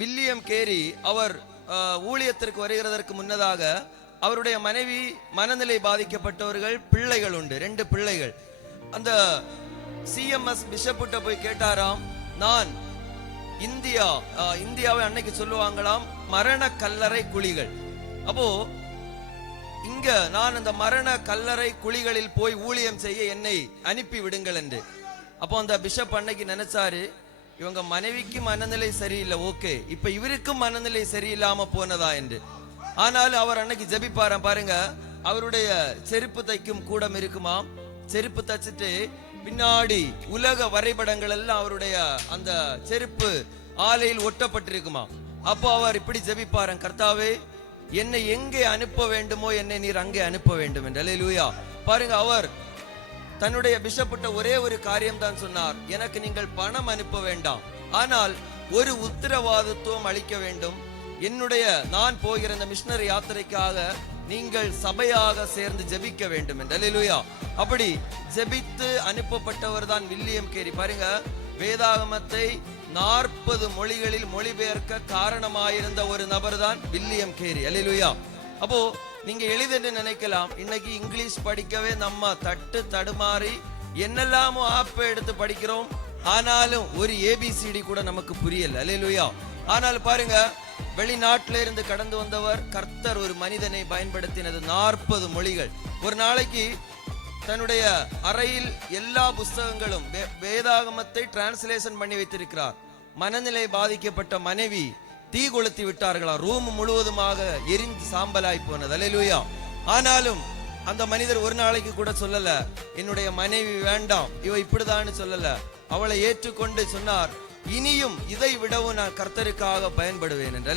William carry அவர் ஊழியத்திற்கு வருகிறதற்கு முன்னதாக அவருடைய மனைவி மனநிலை பாதிக்கப்பட்டவர்கள், பிள்ளைகள் உண்டு, 2 பிள்ளைகள். அந்த சிஎம்எஸ் பிஷப்புட்ட போய் கேட்டாராம், நான் இந்தியாவை அன்னைக்கு சொல்லுவாங்களாம் மரண கல்லறை குழிகள். அப்போ இங்க நான் அந்த மரண கல்லறை குழிகளில் போய் ஊழியம் செய்ய என்னை அனுப்பி விடுங்கள் என்று. அப்போ அந்த பிஷப் அன்னைக்கு நினைச்சாரு, இவங்க மனைவிக்கு மனநிலை சரியில்லை, ஓகே, இப்ப இவருக்கும் மனநிலை சரியில்லாம போனதா என்று. ஆனாலும் அவர் அன்னைக்கு ஜெபிப்பாராம். பாருங்க, அவருடைய செருப்பு தைக்கும் கூடம் இருக்குமாம். செருப்பு தச்சுட்டு பின்னாடி உலக வரைபடங்கள் எல்லாம் அவருடைய அந்த செருப்பு ஆலையில் ஒட்டப்பட்டிருக்குமா. அப்போ அவர் இப்படி ஜெபிப்பாராம், கர்த்தாவே, என்னை எங்கே அனுப்ப வேண்டுமோ என்னை நீர் அங்கே அனுப்ப வேண்டும் என்று. அல்லேலூயா. பாருங்க, அவர் தன்னுடைய பிஷப்பிட்ட ஒரே ஒரு காரியம் தான் சொன்னார், எனக்கு நீங்கள் பணம் அனுப்ப வேண்டாம், ஆனால் ஒரு உத்தரவாதத்துவம் அளிக்க வேண்டும், நான் போகிற இந்த மிஷனரி யாத்திரைக்காக நீங்கள் சபையாக சேர்ந்து ஜெபிக்க வேண்டும் என்று. அல்லேலூயா. அப்படி ஜெபித்து அனுப்பப்பட்டவர் தான் வில்லியம் கேரி. பாருங்க, வேதாகமத்தை 40 மொழிகளில் மொழிபெயர்க்க காரணமாயிருந்த ஒரு நபர் தான் வில்லியம் கேரி. அல்லேலூயா. அப்போ நீங்க எளிதென்று நினைக்கலாம், இன்னைக்கு இங்கிலீஷ் படிக்கவே நம்ம தடுமாறி என்னெல்லாமோ ஆப் எடுத்து படிக்கிறோம், ஆனாலும் ஒரு ஏபிசிடி கூட நமக்கு புரியல. அல்லேலூயா. ஆனால் பாருங்க, வெளிநாட்டில இருந்து கடந்து வந்தவர், கர்த்தர் ஒரு மனிதனை பயன்படுத்தினது 40 மொழிகள். ஒரு நாளைக்கு தன்னுடைய அறையில் எல்லா புஸ்தகங்களும் வேதாகமத்தை டிரான்ஸ்லேஷன் பண்ணி வைத்திருக்கிறார். மனநிலை பாதிக்கப்பட்ட மனைவி தீ கொளுத்தி விட்டார்களா, ரூம் முழுவதுமாக எரிந்து சாம்பலாய் போனது. அல்லேலூயா. ஆனாலும் அந்த மனிதர் ஒரு நாளைக்கு கூட சொல்லல, என்னுடைய மனைவி வேண்டாம், இவ இப்படிதான் சொல்லல. அவளை ஏற்றுக்கொண்டு சொன்னார், இனியும் இதை விடவும் நான் கர்த்தருக்காக பயன்படுவேன் என்று.